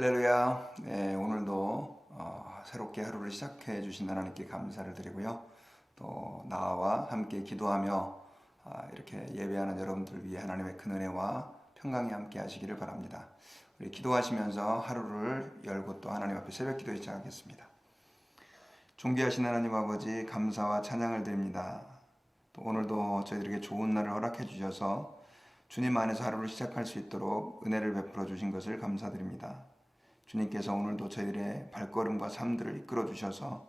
할렐루야. 네, 오늘도 새롭게 하루를 시작해 주신 하나님께 감사를 드리고요. 또 나와 함께 기도하며 이렇게 예배하는 여러분들 위해 하나님의 큰 은혜와 평강이 함께 하시기를 바랍니다. 우리 기도하시면서 하루를 열고 또 하나님 앞에 새벽 기도 시작하겠습니다. 존귀하신 하나님 아버지, 감사와 찬양을 드립니다. 또 오늘도 저희들에게 좋은 날을 허락해 주셔서 주님 안에서 하루를 시작할 수 있도록 은혜를 베풀어 주신 것을 감사드립니다. 주님께서 오늘도 저희들의 발걸음과 삶들을 이끌어 주셔서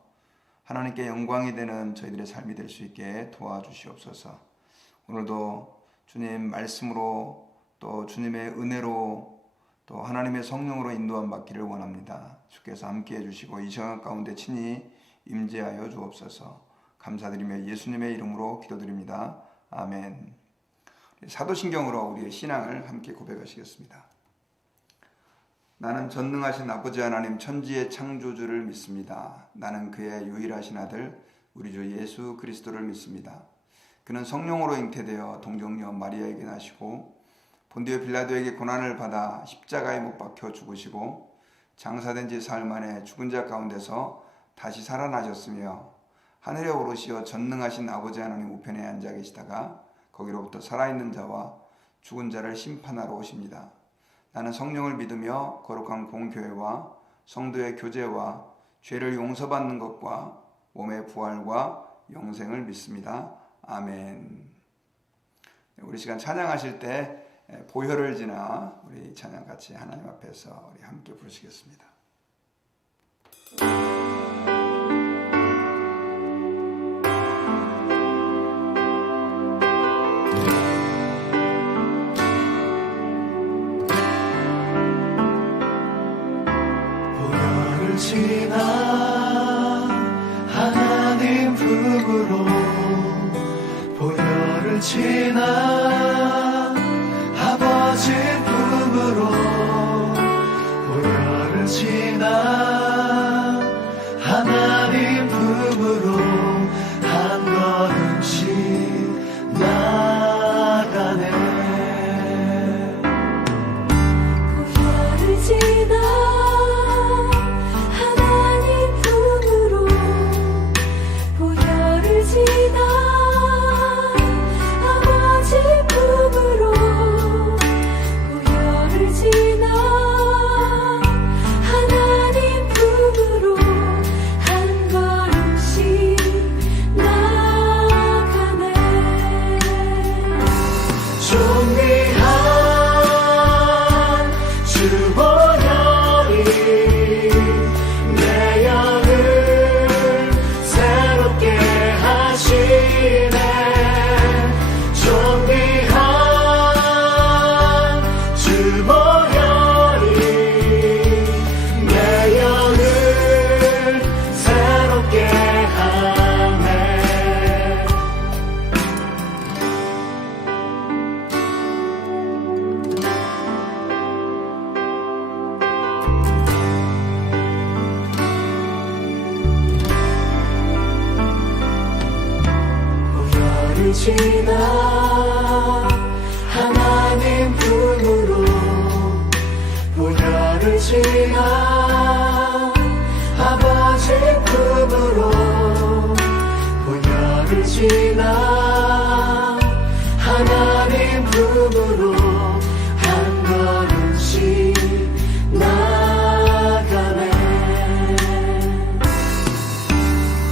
하나님께 영광이 되는 저희들의 삶이 될 수 있게 도와주시옵소서. 오늘도 주님 말씀으로 또 주님의 은혜로 또 하나님의 성령으로 인도함 받기를 원합니다. 주께서 함께 해주시고 이 시간 가운데 친히 임재하여 주옵소서. 감사드리며 예수님의 이름으로 기도드립니다. 아멘. 사도신경으로 우리의 신앙을 함께 고백하시겠습니다. 나는 전능하신 아버지 하나님 천지의 창조주를 믿습니다. 나는 그의 유일하신 아들 우리 주 예수 그리스도를 믿습니다. 그는 성령으로 잉태되어 동정녀 마리아에게 나시고 본디오 빌라도에게 고난을 받아 십자가에 못 박혀 죽으시고 장사된 지 사흘 만에 죽은 자 가운데서 다시 살아나셨으며 하늘에 오르시어 전능하신 아버지 하나님 우편에 앉아 계시다가 거기로부터 살아있는 자와 죽은 자를 심판하러 오십니다. 나는 성령을 믿으며 거룩한 공교회와 성도의 교제와 죄를 용서받는 것과 몸의 부활과 영생을 믿습니다. 아멘. 우리 시간 찬양하실 때 보혈을 지나 우리 찬양 같이 하나님 앞에서 우리 함께 부르시겠습니다. 지나 하나님 품으로 보혈을 지나 아버지 품으로 보혈을 지나 하나님 품으로 한 걸음씩 나가네. 보혈을 지나 지나 하나님 품으로 보혈을 지나 아버지 품으로 보혈을 지나 하나님 품으로 한 걸음씩 나가네.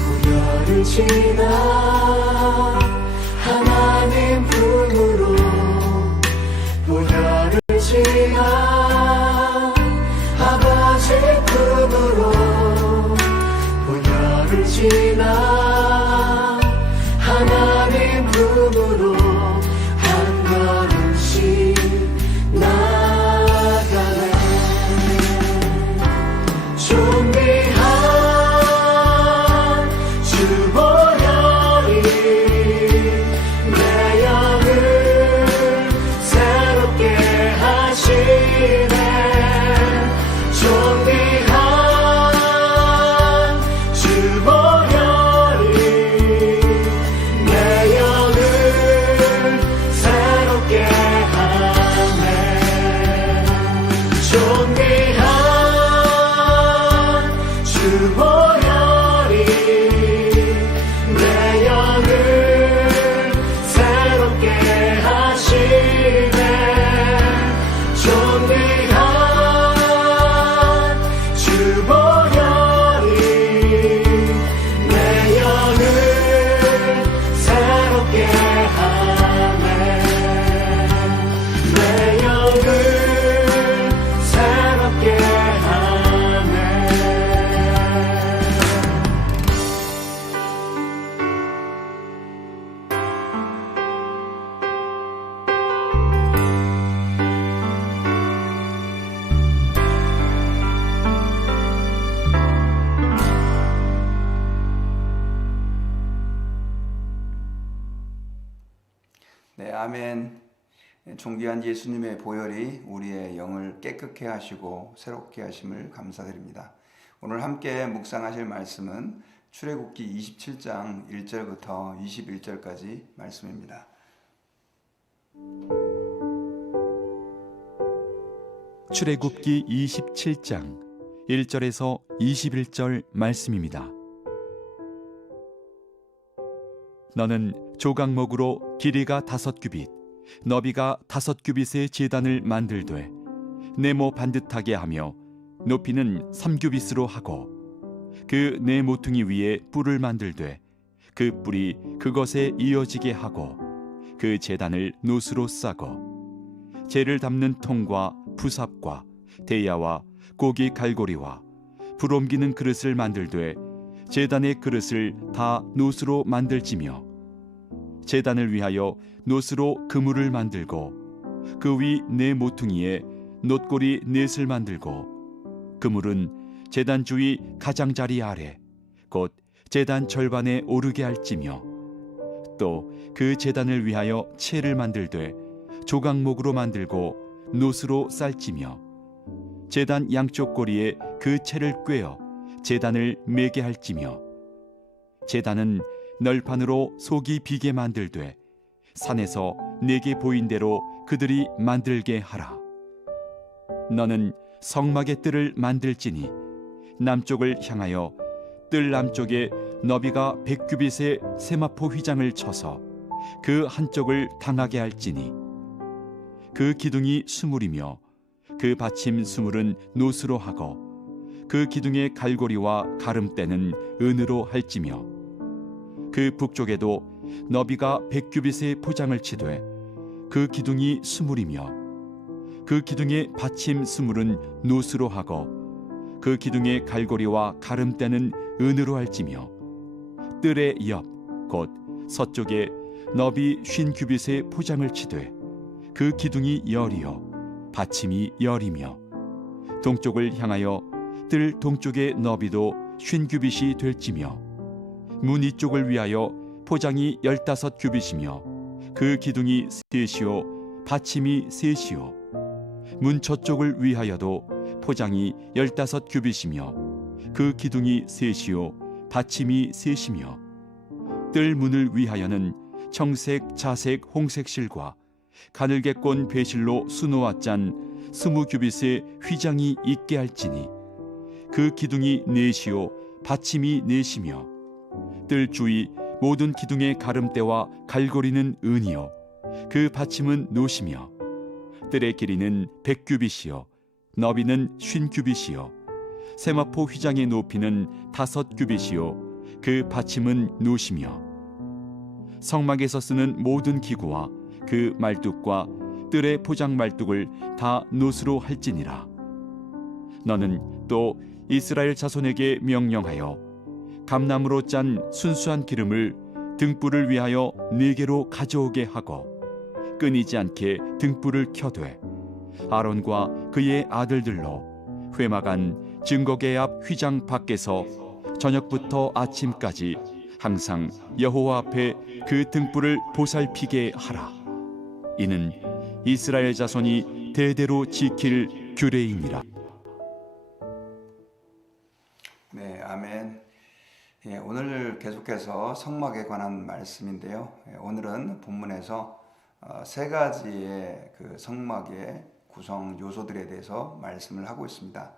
보혈을 지나 하나님 품으로 보혈을 지나 아버지 아멘. 존귀한 예수님의 보혈이 우리의 영을 깨끗게 하시고 새롭게 하심을 감사드립니다. 오늘 함께 묵상하실 말씀은 출애굽기 27장 1절부터 21절까지 말씀입니다. 출애굽기 27장 1절에서 21절 말씀입니다. 너는 조각목으로 길이가 5규빗, 너비가 5규빗의 제단을 만들되 네모 반듯하게 하며 높이는 3규빗으로 하고 그 네 모퉁이 위에 뿔을 만들되 그 뿔이 그것에 이어지게 하고 그 제단을 노수로 싸고 재를 담는 통과 부삽과 대야와 고기 갈고리와 불 옮기는 그릇을 만들되 제단의 그릇을 다 노수로 만들지며 제단을 위하여 노수로 그물을 만들고 그 위 네 모퉁이에 놋고리 넷을 만들고 그물은 제단 주위 가장자리 아래 곧 제단 절반에 오르게 할지며 또 그 제단을 위하여 채를 만들되 조각목으로 만들고 노수로 쌀지며 제단 양쪽 고리에 그 채를 꿰어 제단을 매게 할지며 제단은 널판으로 속이 비게 만들되 산에서 내게 보인 대로 그들이 만들게 하라. 너는 성막의 뜰을 만들지니 남쪽을 향하여 뜰 남쪽에 너비가 100규빗의 세마포 휘장을 쳐서 그 한쪽을 당하게 할지니 그 기둥이 수물이며 그 받침 수물은 노수로 하고 그 기둥의 갈고리와 가름대는 은으로 할지며 그 북쪽에도 너비가 100규빗의 포장을 치되 그 기둥이 수물이며 그 기둥의 받침 수물은 노수로 하고 그 기둥의 갈고리와 가름대는 은으로 할지며 뜰의 옆 곧 서쪽에 너비 50규빗의 포장을 치되 그 기둥이 열이요 받침이 열이며 동쪽을 향하여 뜰 동쪽의 너비도 50규빗이 될지며 문 이쪽을 위하여 포장이 15규빗이며 그 기둥이 셋이요 받침이 셋이요 문 저쪽을 위하여도 포장이 15규빗이며 그 기둥이 셋이요 받침이 셋이며 뜰 문을 위하여는 청색, 자색, 홍색 실과 가늘게 꼰 배실로 수놓아 짠 20규빗의 휘장이 있게 할지니 그 기둥이 넷이요 받침이 넷이며 뜰 주위 모든 기둥의 가름대와 갈고리는 은이요 그 받침은 노시며 뜰의 길이는 100규빗이요 너비는 50규빗이요 세마포 휘장의 높이는 5규빗이요 그 받침은 노시며 성막에서 쓰는 모든 기구와 그 말뚝과 뜰의 포장 말뚝을 다 노수로 할지니라. 너는 또 이스라엘 자손에게 명령하여 감나무로 짠 순수한 기름을 등불을 위하여 4개로 가져오게 하고 끊이지 않게 등불을 켜되 아론과 그의 아들들로 회막안 증거계 앞 휘장 밖에서 저녁부터 아침까지 항상 여호와 앞에 그 등불을 보살피게 하라. 이는 이스라엘 자손이 대대로 지킬 규례이니라. 네, 아멘. 오늘 계속해서 성막에 관한 말씀인데요. 오늘은 본문에서 3가지의 그 성막의 구성 요소들에 대해서 말씀을 하고 있습니다.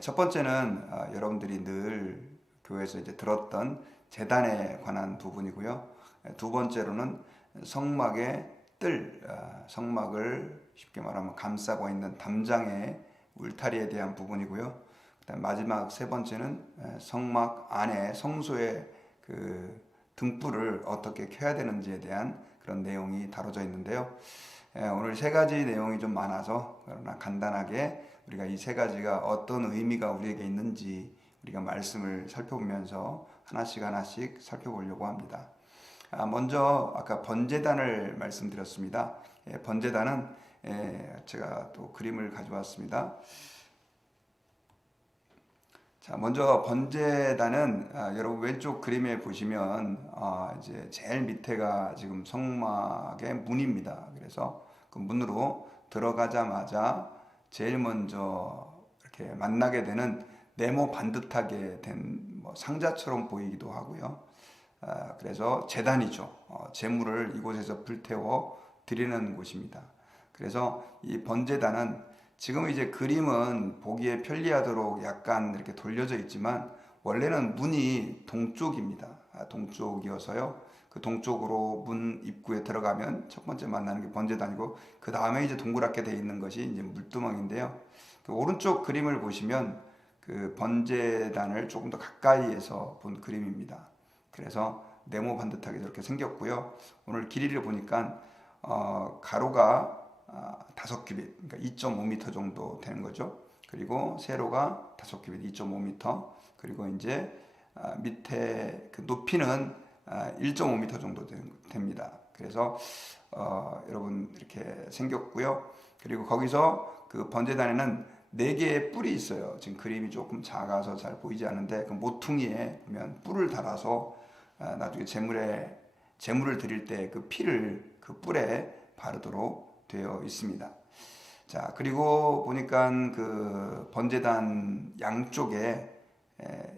첫 번째는 여러분들이 늘 교회에서 이제 들었던 제단에 관한 부분이고요. 두 번째로는 성막의 뜰, 성막을 쉽게 말하면 감싸고 있는 담장의 울타리에 대한 부분이고요. 그다음 마지막 세 번째는 성막 안에 성소의 그 등불을 어떻게 켜야 되는지에 대한 그런 내용이 다뤄져 있는데요. 오늘 3가지 내용이 좀 많아서 그러나 간단하게 우리가 이 3가지가 어떤 의미가 우리에게 있는지 우리가 말씀을 살펴보면서 하나씩 살펴보려고 합니다. 먼저 아까 번제단을 말씀드렸습니다. 번제단은 제가 또 그림을 가져왔습니다. 자, 먼저 번제단은 여러분 왼쪽 그림에 보시면 이제 제일 밑에가 지금 성막의 문입니다. 그래서 그 문으로 들어가자마자 제일 먼저 이렇게 만나게 되는 네모 반듯하게 된 뭐 상자처럼 보이기도 하고요. 그래서 제단이죠. 제물을 이곳에서 불태워 드리는 곳입니다. 그래서 이 번제단은 지금 이제 그림은 보기에 편리하도록 약간 이렇게 돌려져 있지만 원래는 문이 동쪽입니다. 동쪽이어서요. 그 동쪽으로 문 입구에 들어가면 첫 번째 만나는 게 번제단이고 그 다음에 이제 동그랗게 되어 있는 것이 이제 물두멍인데요. 그 오른쪽 그림을 보시면 그 번제단을 조금 더 가까이에서 본 그림입니다. 그래서 네모 반듯하게 저렇게 생겼고요. 오늘 길이를 보니까 가로가 5규빗, 그러니까 2.5m 정도 되는 거죠. 그리고 세로가 5규빗, 2.5m. 그리고 이제 밑에 그 높이는 1.5m 정도 됩니다. 그래서 여러분 이렇게 생겼고요. 그리고 거기서 그 번제단에는 4개의 뿔이 있어요. 지금 그림이 조금 작아서 잘 보이지 않는데 그 모퉁이에 보면 뿔을 달아서 나중에 제물을 드릴 때 그 피를 그 뿔에 바르도록 되어 있습니다. 자, 그리고 보니까 그 번제단 양쪽에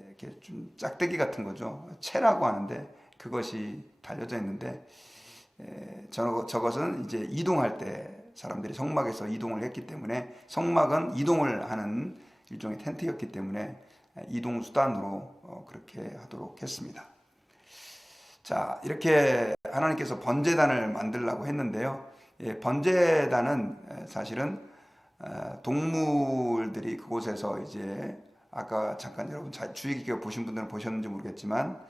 이렇게 좀 짝대기 같은 거죠. 채라고 하는데 그것이 달려져 있는데 저것은 이제 이동할 때 사람들이 성막에서 이동을 했기 때문에 성막은 이동을 하는 일종의 텐트였기 때문에 이동 수단으로 그렇게 하도록 했습니다. 자, 이렇게 하나님께서 번제단을 만들라고 했는데요. 번제단은 사실은 동물들이 그곳에서 이제 아까 잠깐 여러분 주의 깊게 보신 분들은 보셨는지 모르겠지만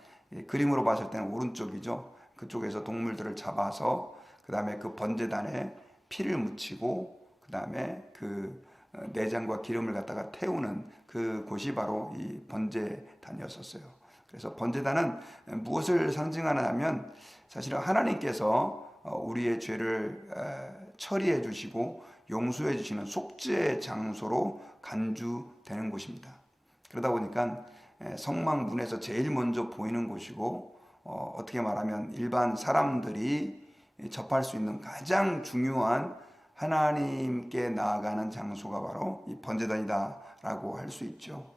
그림으로 봤을 때는 오른쪽이죠. 그쪽에서 동물들을 잡아서 그 다음에 그 번제단에 피를 묻히고 그 다음에 그 내장과 기름을 갖다가 태우는 그 곳이 바로 이 번제단이었었어요. 그래서 번제단은 무엇을 상징하냐면 사실은 하나님께서 우리의 죄를 처리해 주시고 용서해 주시는 속죄의 장소로 간주되는 곳입니다. 그러다 보니까 성막 문에서 제일 먼저 보이는 곳이고 어떻게 말하면 일반 사람들이 접할 수 있는 가장 중요한 하나님께 나아가는 장소가 바로 이 번제단이다라고 할 수 있죠.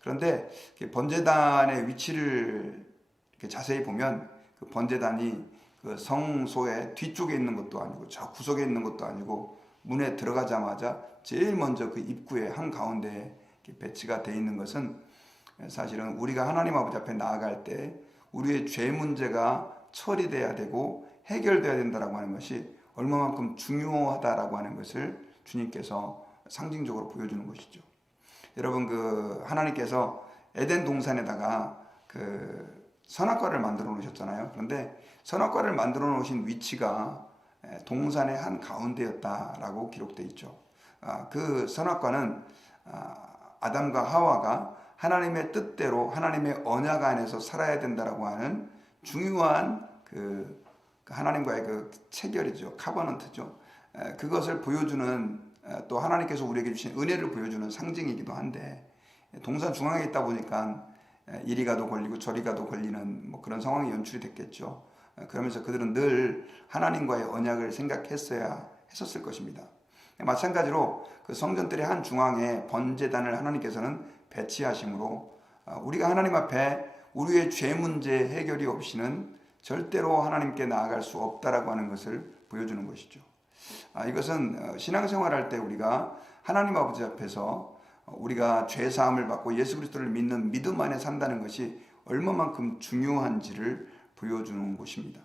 그런데 번제단의 위치를 이렇게 자세히 보면 그 번제단이 그 성소의 뒤쪽에 있는 것도 아니고 저 구석에 있는 것도 아니고 문에 들어가자마자 제일 먼저 그 입구의 한가운데에 배치가 되어 있는 것은 사실은 우리가 하나님 아버지 앞에 나아갈 때 우리의 죄 문제가 처리돼야 되고 해결돼야 된다라고 하는 것이 얼마만큼 중요하다라고 하는 것을 주님께서 상징적으로 보여주는 것이죠. 여러분 그 하나님께서 에덴 동산에다가 그 선악과를 만들어 놓으셨잖아요. 그런데 선악과를 만들어 놓으신 위치가 동산의 한 가운데였다라고 기록되어 있죠. 그 선악과는 아담과 하와가 하나님의 뜻대로 하나님의 언약 안에서 살아야 된다라고 하는 중요한 그 하나님과의 그 체결이죠. 카버넌트죠. 그것을 보여주는 또 하나님께서 우리에게 주신 은혜를 보여주는 상징이기도 한데 동산 중앙에 있다 보니까 이리 가도 걸리고 저리 가도 걸리는 뭐 그런 상황이 연출이 됐겠죠. 그러면서 그들은 늘 하나님과의 언약을 생각했어야 했었을 것입니다. 마찬가지로 그 성전들의 한 중앙에 번제단을 하나님께서는 배치하심으로 우리가 하나님 앞에 우리의 죄 문제 해결이 없이는 절대로 하나님께 나아갈 수 없다라고 하는 것을 보여주는 것이죠. 이것은 신앙생활할 때 우리가 하나님 아버지 앞에서 우리가 죄 사함을 받고 예수 그리스도를 믿는 믿음 안에 산다는 것이 얼마만큼 중요한지를 보여주는 곳입니다.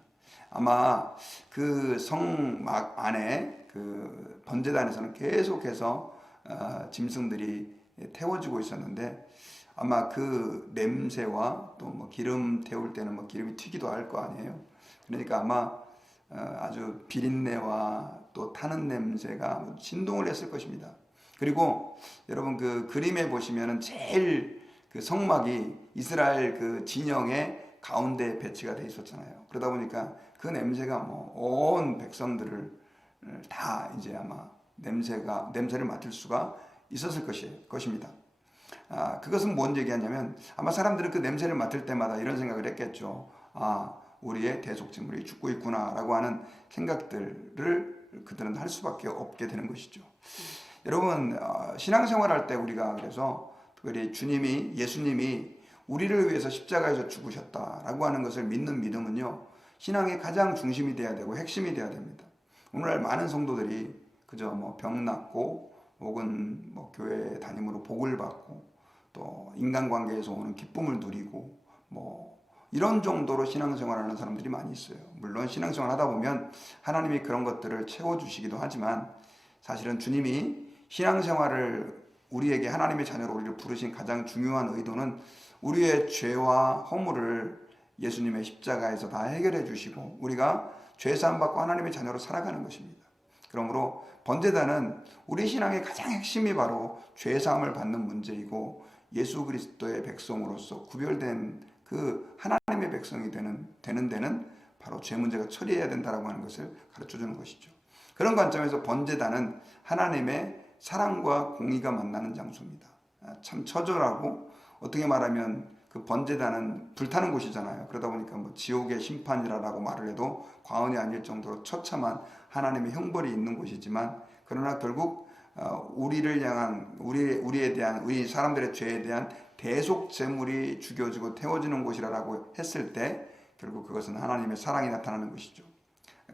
아마 그 성막 안에 그 번제단에서는 계속해서 짐승들이 태워지고 있었는데 아마 그 냄새와 또 뭐 기름 태울 때는 뭐 기름이 튀기도 할 거 아니에요. 그러니까 아마 아주 비린내와 또 타는 냄새가 진동을 했을 것입니다. 그리고 여러분 그 그림에 보시면은 제일 그 성막이 이스라엘 그 진영의 가운데 배치가 돼 있었잖아요. 그러다 보니까 그 냄새가 뭐 온 백성들을 다 이제 아마 냄새를 맡을 수가 있었을 것입니다. 그것은 뭔 얘기하냐면 아마 사람들은 그 냄새를 맡을 때마다 이런 생각을 했겠죠. 우리의 대속제물이 죽고 있구나라고 하는 생각들을 그들은 할 수밖에 없게 되는 것이죠. 여러분, 신앙생활할 때 우리가 그래서 특별히 예수님이 우리를 위해서 십자가에서 죽으셨다라고 하는 것을 믿는 믿음은요, 신앙의 가장 중심이 돼야 되고 핵심이 돼야 됩니다. 오늘날 많은 성도들이 그저 병 낫고 혹은 교회 다님으로 복을 받고 또 인간관계에서 오는 기쁨을 누리고 이런 정도로 신앙생활하는 사람들이 많이 있어요. 물론 신앙생활 하다 보면 하나님이 그런 것들을 채워주시기도 하지만 사실은 주님이 신앙생활을 우리에게 하나님의 자녀로 우리를 부르신 가장 중요한 의도는 우리의 죄와 허물을 예수님의 십자가에서 다 해결해 주시고 우리가 죄사함 받고 하나님의 자녀로 살아가는 것입니다. 그러므로 번제단은 우리 신앙의 가장 핵심이 바로 죄사함을 받는 문제이고 예수 그리스도의 백성으로서 구별된 그 하나님의 백성이 되는 데는 바로 죄 문제가 처리해야 된다라고 하는 것을 가르쳐주는 것이죠. 그런 관점에서 번제단은 하나님의 사랑과 공의가 만나는 장소입니다. 참 처절하고 어떻게 말하면 그 번제단은 불타는 곳이잖아요. 그러다 보니까 지옥의 심판이라고 말을 해도 과언이 아닐 정도로 처참한 하나님의 형벌이 있는 곳이지만 그러나 결국 우리를 향한 우리 사람들의 죄에 대한 대속 제물이 죽여지고 태워지는 곳이라고 했을 때 결국 그것은 하나님의 사랑이 나타나는 것이죠.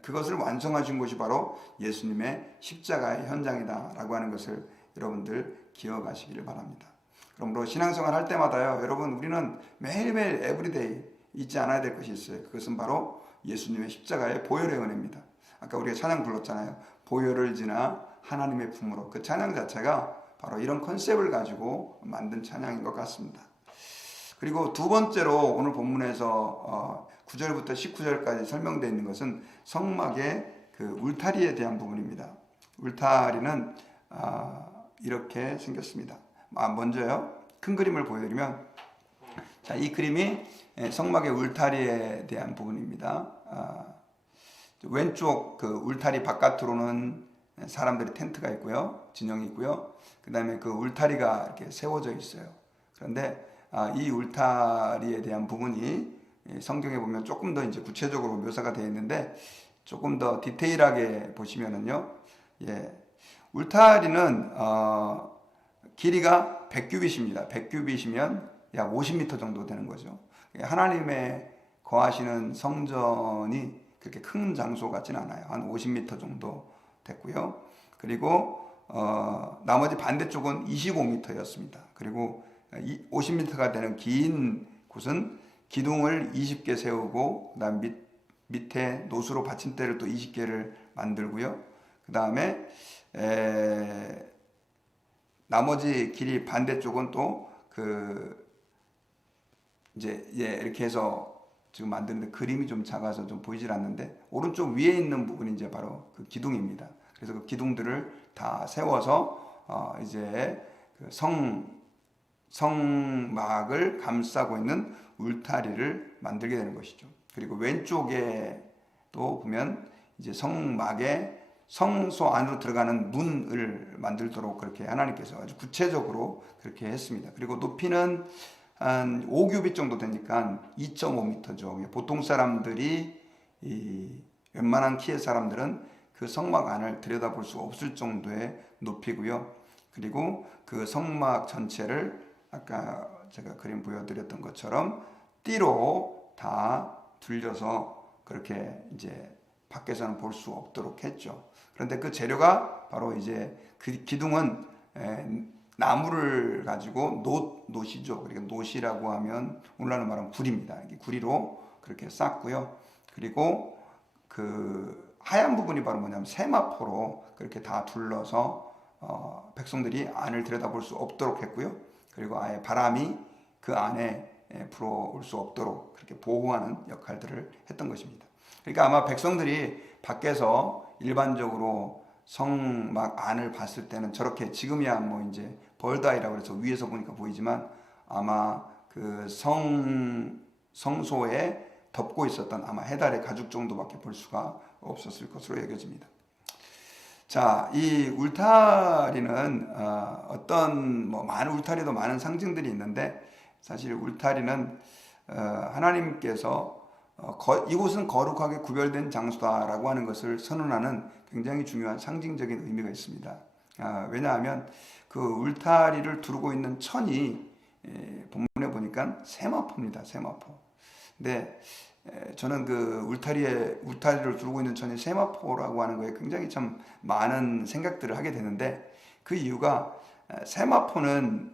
그것을 완성하신 곳이 바로 예수님의 십자가의 현장이다라고 하는 것을 여러분들 기억하시기를 바랍니다. 그러므로 신앙생활 할 때마다요, 여러분 우리는 매일매일 에브리데이 잊지 않아야 될 것이 있어요. 그것은 바로 예수님의 십자가의 보혈의 은혜입니다. 아까 우리가 찬양 불렀잖아요. 보혈을 지나 하나님의 품으로. 그 찬양 자체가 바로 이런 컨셉을 가지고 만든 찬양인 것 같습니다. 그리고 두 번째로 오늘 본문에서 9절부터 19절까지 설명되어 있는 것은 성막의 그 울타리에 대한 부분입니다. 울타리는 이렇게 생겼습니다. 먼저요, 큰 그림을 보여드리면, 자, 이 그림이 성막의 울타리에 대한 부분입니다. 왼쪽 그 울타리 바깥으로는 사람들의 텐트가 있고요, 진영이 있고요. 그 다음에 그 울타리가 이렇게 세워져 있어요. 그런데 이 울타리에 대한 부분이 성경에 보면 조금 더 이제 구체적으로 묘사가 되어 있는데 조금 더 디테일하게 보시면은요, 울타리는 길이가 100규빗입니다. 100규빗이면 약 50m 정도 되는 거죠. 하나님의 거하시는 성전이 그렇게 큰 장소 같진 않아요. 한 50m 정도 됐고요. 그리고 나머지 반대쪽은 25m였습니다. 그리고 50m가 되는 긴 곳은 기둥을 20개 세우고 그다음 밑에 노수로 받침대를 또 20개를 만들고요. 그 다음에 나머지 길이 반대쪽은 또 이제 이렇게 해서 지금 만드는데 그림이 좀 작아서 좀 보이질 않는데 오른쪽 위에 있는 부분이 이제 바로 그 기둥입니다. 그래서 그 기둥들을 다 세워서 이제 그 성막을 감싸고 있는 울타리를 만들게 되는 것이죠. 그리고 왼쪽에 또 보면 이제 성막의 성소 안으로 들어가는 문을 만들도록 그렇게 하나님께서 아주 구체적으로 그렇게 했습니다. 그리고 높이는 한 5규빗 정도 되니까 2.5m죠. 보통 사람들이 웬만한 키의 사람들은 그 성막 안을 들여다볼 수 없을 정도의 높이고요. 그리고 그 성막 전체를 아까 제가 그림 보여드렸던 것처럼 띠로 다 둘려서 그렇게 이제 밖에서는 볼 수 없도록 했죠. 그런데 그 재료가 바로 이제 그 기둥은 나무를 가지고 노시죠. 그러니까 노시라고 하면 오늘날로 말하면 구리입니다. 구리로 그렇게 쌌고요. 그리고 그 하얀 부분이 바로 뭐냐면 세마포로 그렇게 다 둘러서 백성들이 안을 들여다볼 수 없도록 했고요. 그리고 아예 바람이 그 안에 불어올 수 없도록 그렇게 보호하는 역할들을 했던 것입니다. 그러니까 아마 백성들이 밖에서 일반적으로 성막 안을 봤을 때는 저렇게 지금이야 뭐 이제 벌다이라고 해서 위에서 보니까 보이지만 아마 그 성소에 덮고 있었던 아마 해달의 가죽 정도밖에 볼 수가 없었을 것으로 여겨집니다. 자, 이 울타리는 어떤 많은 울타리도 많은 상징들이 있는데 사실 울타리는 하나님께서 이곳은 거룩하게 구별된 장소다라고 하는 것을 선언하는 굉장히 중요한 상징적인 의미가 있습니다. 왜냐하면 그 울타리를 두르고 있는 천이 본문에 보니까 세마포입니다. 세마포. 근데 저는 그 울타리를 두르고 있는 천이 세마포라고 하는 거에 굉장히 참 많은 생각들을 하게 되는데 그 이유가 세마포는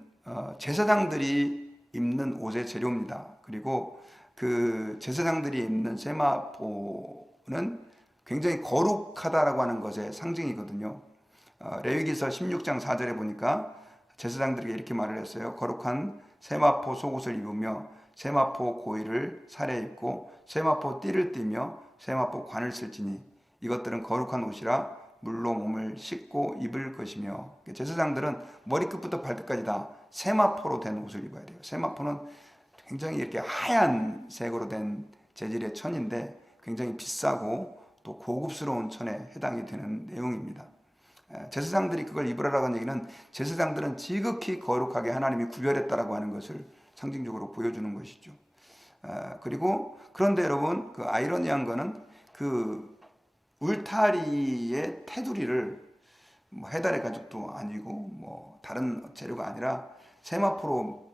제사장들이 입는 옷의 재료입니다. 그리고 그 제사장들이 입는 세마포는 굉장히 거룩하다라고 하는 것의 상징이거든요. 레위기서 16장 4절에 보니까 제사장들에게 이렇게 말을 했어요. 거룩한 세마포 속옷을 입으며 세마포 고위를 살에 입고 세마포 띠를 띠며 세마포 관을 쓸지니 이것들은 거룩한 옷이라 물로 몸을 씻고 입을 것이며 제사장들은 머리끝부터 발끝까지 다 세마포로 된 옷을 입어야 돼요. 세마포는 굉장히 이렇게 하얀 색으로 된 재질의 천인데 굉장히 비싸고 또 고급스러운 천에 해당이 되는 내용입니다. 제사장들이 그걸 입으라라고 하는 얘기는 제사장들은 지극히 거룩하게 하나님이 구별했다라고 하는 것을 상징적으로 보여주는 것이죠. 그리고 그런데 여러분 그 아이러니한 거는 그 울타리의 테두리를 해달의 가죽도 아니고 다른 재료가 아니라 세마포로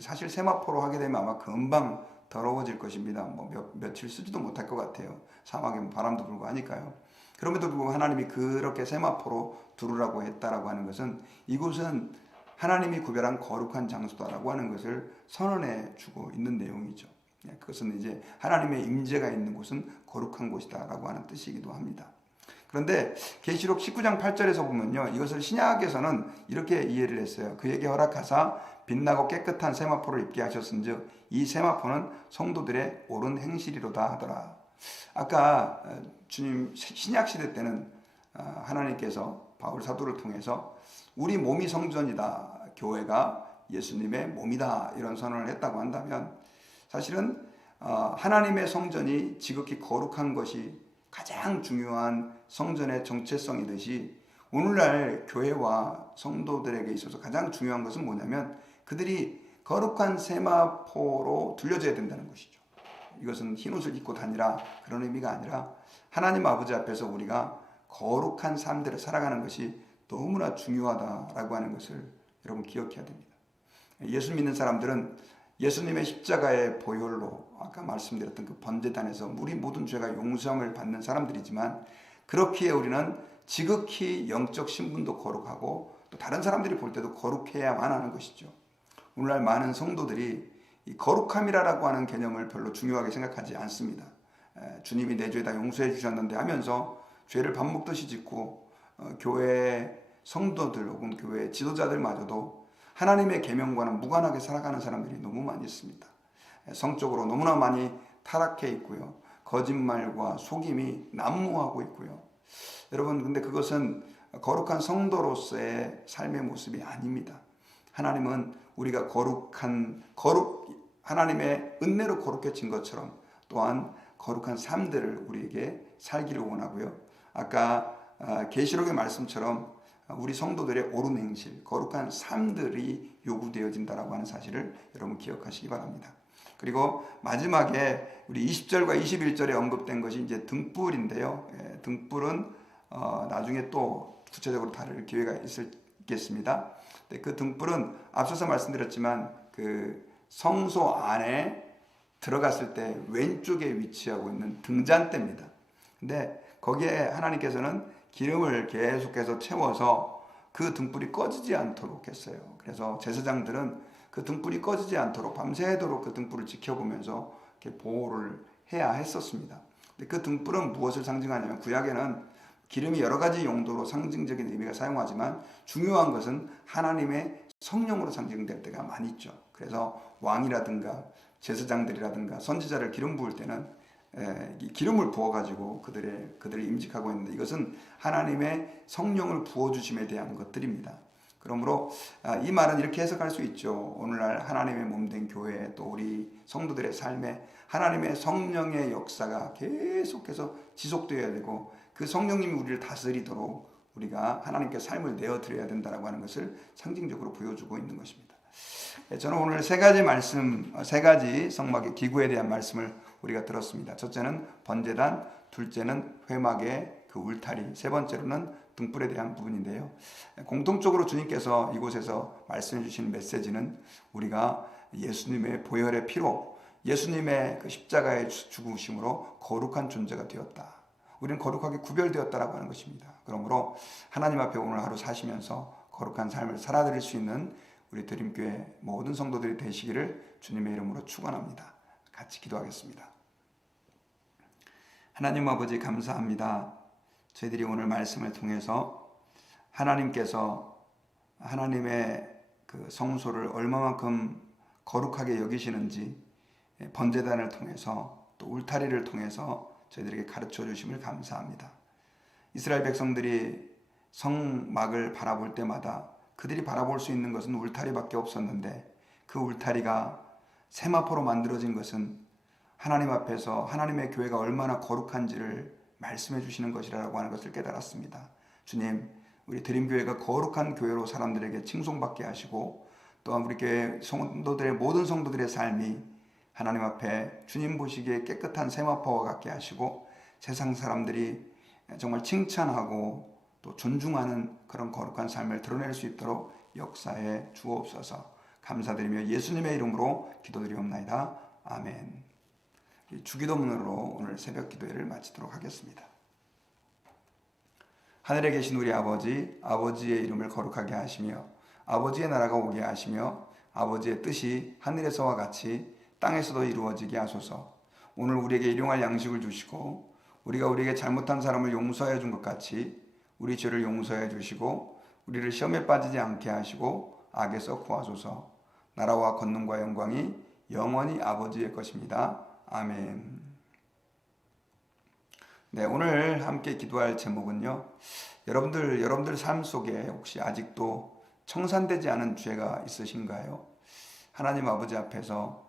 사실 세마포로 하게 되면 아마 금방 더러워질 것입니다. 며칠 쓰지도 못할 것 같아요. 사막에 바람도 불고 하니까요. 그럼에도 불구하고 하나님이 그렇게 세마포로 두르라고 했다라고 하는 것은 이곳은 하나님이 구별한 거룩한 장소다라고 하는 것을 선언해 주고 있는 내용이죠. 그것은 이제 하나님의 임재가 있는 곳은 거룩한 곳이다라고 하는 뜻이기도 합니다. 그런데 계시록 19장 8절에서 보면요, 이것을 신약에서는 이렇게 이해를 했어요. 그에게 허락하사 빛나고 깨끗한 세마포를 입게 하셨은즉 이 세마포는 성도들의 옳은 행실이로다 하더라. 아까 주님 신약 시대 때는 하나님께서 바울 사도를 통해서 우리 몸이 성전이다, 교회가 예수님의 몸이다 이런 선언을 했다고 한다면 사실은 하나님의 성전이 지극히 거룩한 것이 가장 중요한 성전의 정체성이듯이 오늘날 교회와 성도들에게 있어서 가장 중요한 것은 뭐냐면 그들이 거룩한 세마포로 둘려져야 된다는 것이죠. 이것은 흰옷을 입고 다니라 그런 의미가 아니라 하나님 아버지 앞에서 우리가 거룩한 삶들을 살아가는 것이 너무나 중요하다라고 하는 것을 여러분 기억해야 됩니다. 예수 믿는 사람들은 예수님의 십자가의 보혈로 아까 말씀드렸던 그 번제단에서 우리 모든 죄가 용서함을 받는 사람들이지만 그렇기에 우리는 지극히 영적 신분도 거룩하고 또 다른 사람들이 볼 때도 거룩해야만 하는 것이죠. 오늘날 많은 성도들이 이 거룩함이라고 하는 개념을 별로 중요하게 생각하지 않습니다. 주님이 내 죄 다 용서해 주셨는데 하면서 죄를 밥 먹듯이 짓고 교회 성도들 혹은 교회 지도자들마저도 하나님의 계명과는 무관하게 살아가는 사람들이 너무 많이 있습니다. 성적으로 너무나 많이 타락해 있고요. 거짓말과 속임이 난무하고 있고요. 여러분, 근데 그것은 거룩한 성도로서의 삶의 모습이 아닙니다. 하나님은 우리가 하나님의 은혜로 거룩해진 것처럼 또한 거룩한 삶들을 우리에게 살기를 원하고요. 아까 계시록의 말씀처럼 우리 성도들의 옳은 행실, 거룩한 삶들이 요구되어진다라고 하는 사실을 여러분 기억하시기 바랍니다. 그리고 마지막에 우리 20절과 21절에 언급된 것이 이제 등불인데요. 등불은 나중에 또 구체적으로 다룰 기회가 있겠습니다. 그 등불은 앞서서 말씀드렸지만 그 성소 안에 들어갔을 때 왼쪽에 위치하고 있는 등잔대입니다. 근데 거기에 하나님께서는 기름을 계속해서 채워서 그 등불이 꺼지지 않도록 했어요. 그래서 제사장들은 그 등불이 꺼지지 않도록 밤새도록 그 등불을 지켜보면서 이렇게 보호를 해야 했었습니다. 근데 그 등불은 무엇을 상징하냐면 구약에는 기름이 여러 가지 용도로 상징적인 의미가 사용하지만 중요한 것은 하나님의 성령으로 상징될 때가 많이 있죠. 그래서 왕이라든가 제사장들이라든가 선지자를 기름 부을 때는 기름을 부어가지고 그들을 임직하고 있는데 이것은 하나님의 성령을 부어주심에 대한 것들입니다. 그러므로 이 말은 이렇게 해석할 수 있죠. 오늘날 하나님의 몸된 교회 또 우리 성도들의 삶에 하나님의 성령의 역사가 계속해서 지속되어야 되고 그 성령님이 우리를 다스리도록 우리가 하나님께 삶을 내어드려야 된다라고 하는 것을 상징적으로 보여주고 있는 것입니다. 저는 오늘 세 가지 성막의 기구에 대한 말씀을 우리가 들었습니다. 첫째는 번제단, 둘째는 회막의 그 울타리, 세 번째로는 등불에 대한 부분인데요. 공통적으로 주님께서 이곳에서 말씀해 주신 메시지는 우리가 예수님의 보혈의 피로, 예수님의 그 십자가의 죽으심으로 거룩한 존재가 되었다. 우리는 거룩하게 구별되었다라고 하는 것입니다. 그러므로 하나님 앞에 오늘 하루 사시면서 거룩한 삶을 살아드릴 수 있는 우리 드림교회 모든 성도들이 되시기를 주님의 이름으로 축원합니다. 같이 기도하겠습니다. 하나님 아버지 감사합니다. 저희들이 오늘 말씀을 통해서 하나님께서 하나님의 그 성소를 얼마만큼 거룩하게 여기시는지 번제단을 통해서 또 울타리를 통해서 저희들에게 가르쳐 주심을 감사합니다. 이스라엘 백성들이 성막을 바라볼 때마다 그들이 바라볼 수 있는 것은 울타리밖에 없었는데 그 울타리가 세마포로 만들어진 것은 하나님 앞에서 하나님의 교회가 얼마나 거룩한지를 말씀해 주시는 것이라고 하는 것을 깨달았습니다. 주님, 우리 드림교회가 거룩한 교회로 사람들에게 칭송받게 하시고 또한 우리 교회 성도들의 모든 성도들의 삶이 하나님 앞에 주님 보시기에 깨끗한 세마포와 같게 하시고 세상 사람들이 정말 칭찬하고 또 존중하는 그런 거룩한 삶을 드러낼 수 있도록 역사해 주옵소서. 감사드리며 예수님의 이름으로 기도드리옵나이다. 아멘. 주기도문으로 오늘 새벽 기도회를 마치도록 하겠습니다. 하늘에 계신 우리 아버지, 아버지의 이름을 거룩하게 하시며 아버지의 나라가 오게 하시며 아버지의 뜻이 하늘에서와 같이 땅에서도 이루어지게 하소서. 오늘 우리에게 일용할 양식을 주시고 우리가 우리에게 잘못한 사람을 용서해 준 것 같이 우리 죄를 용서해 주시고 우리를 시험에 빠지지 않게 하시고 악에서 구하소서. 나라와 권능과 영광이 영원히 아버지의 것입니다. 아멘. 네, 오늘 함께 기도할 제목은요. 여러분들 삶 속에 혹시 아직도 청산되지 않은 죄가 있으신가요? 하나님 아버지 앞에서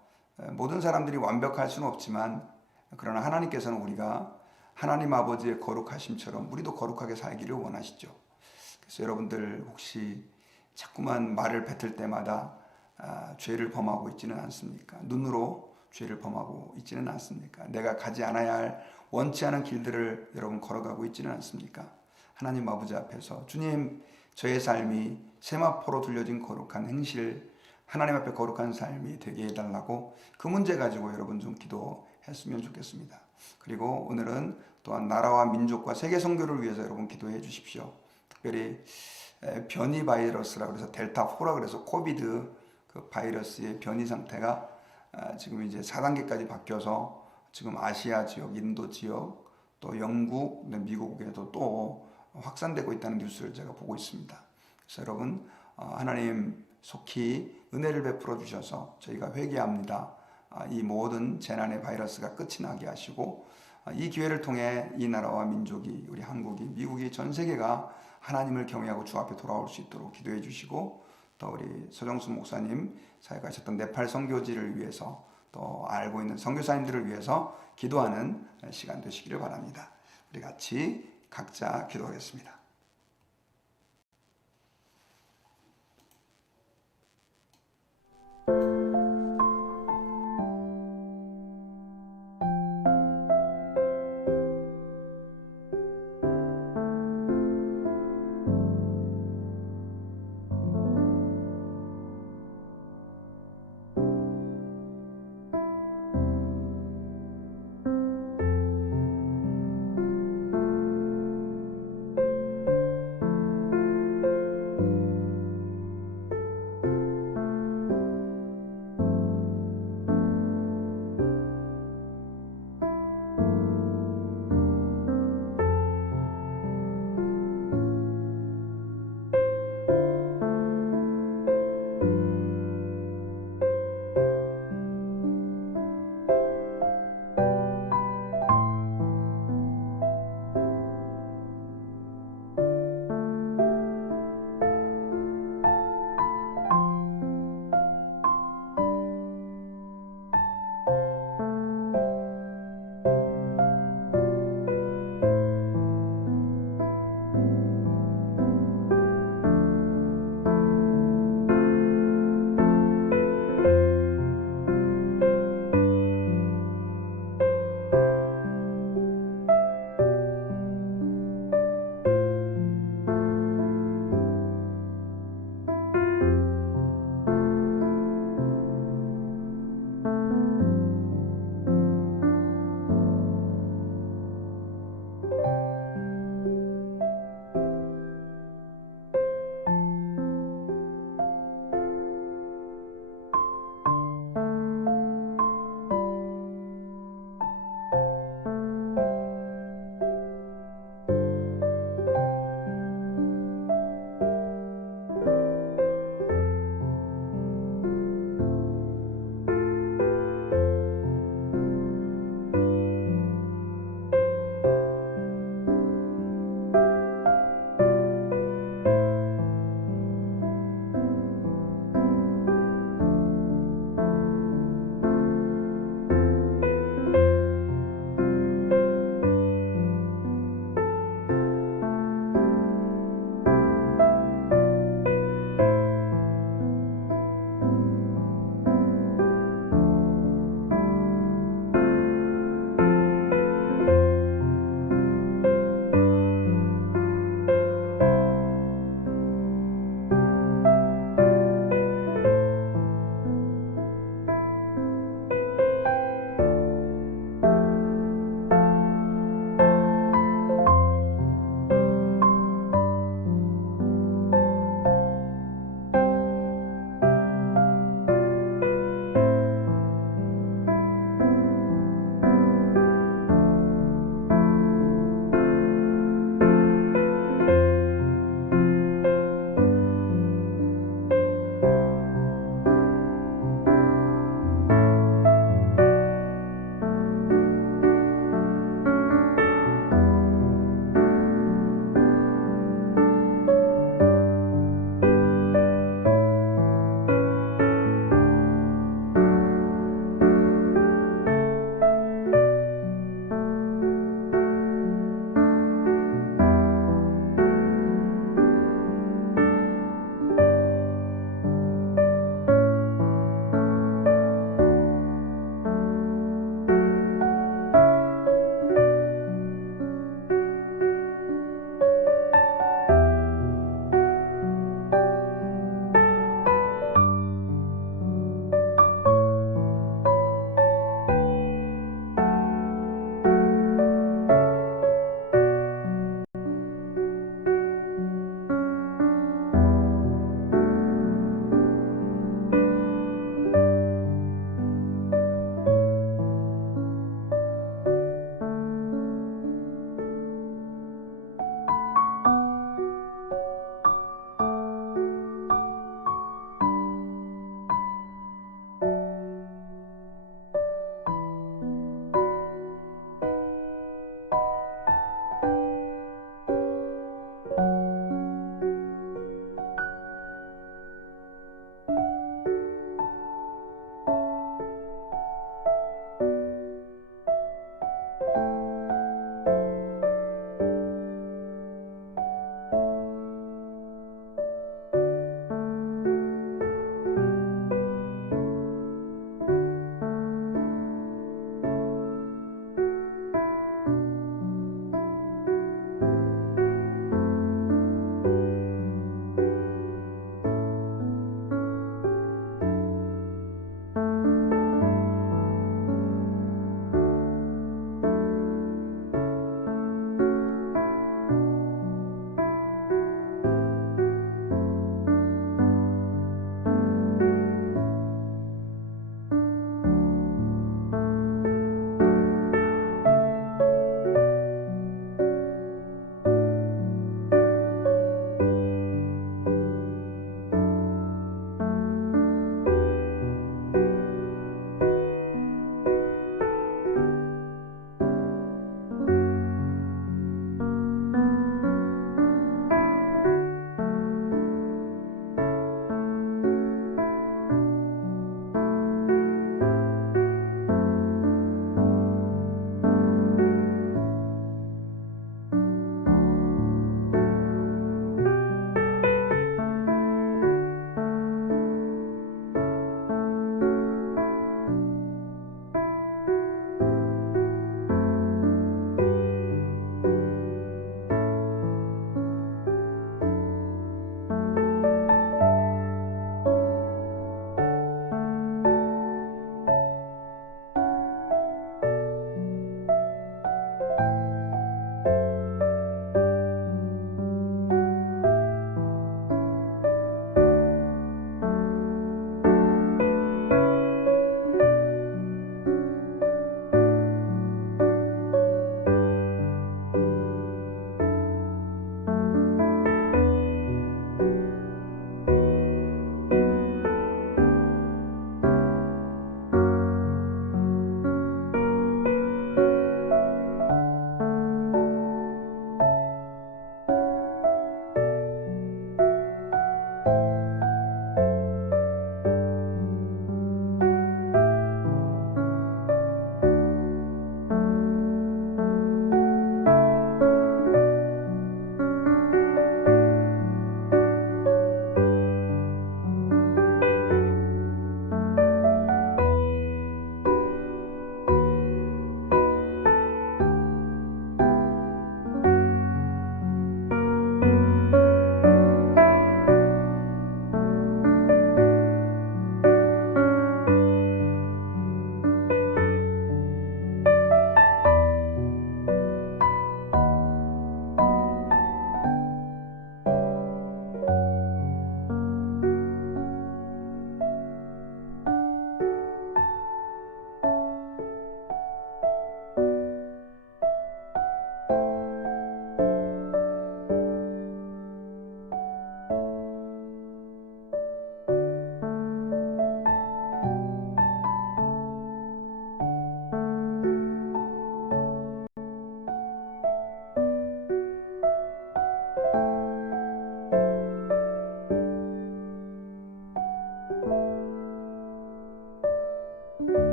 모든 사람들이 완벽할 수는 없지만 그러나 하나님께서는 우리가 하나님 아버지의 거룩하심처럼 우리도 거룩하게 살기를 원하시죠. 그래서 여러분들 혹시 자꾸만 말을 뱉을 때마다 죄를 범하고 있지는 않습니까? 눈으로 죄를 범하고 있지는 않습니까? 내가 가지 않아야 할 원치 않은 길들을 여러분 걸어가고 있지는 않습니까? 하나님 아버지 앞에서 주님, 저의 삶이 세마포로 둘려진 거룩한 행실, 하나님 앞에 거룩한 삶이 되게 해달라고 그 문제 가지고 여러분 좀 기도했으면 좋겠습니다. 그리고 오늘은 또한 나라와 민족과 세계 선교를 위해서 여러분 기도해 주십시오. 특별히 변이 바이러스라고 해서 델타4라 그래서 코비드 그 바이러스의 변이 상태가 지금 이제 4단계까지 바뀌어서 지금 아시아 지역, 인도 지역, 또 영국, 미국에도 또 확산되고 있다는 뉴스를 제가 보고 있습니다. 그래서 여러분 하나님 속히 은혜를 베풀어 주셔서 저희가 회개합니다. 이 모든 재난의 바이러스가 끝이 나게 하시고 이 기회를 통해 이 나라와 민족이, 우리 한국이, 미국이, 전 세계가 하나님을 경외하고 주 앞에 돌아올 수 있도록 기도해 주시고 또 우리 서정수 목사님 사역하셨던 네팔 선교지를 위해서 또 알고 있는 선교사님들을 위해서 기도하는 시간 되시기를 바랍니다. 우리 같이 각자 기도하겠습니다.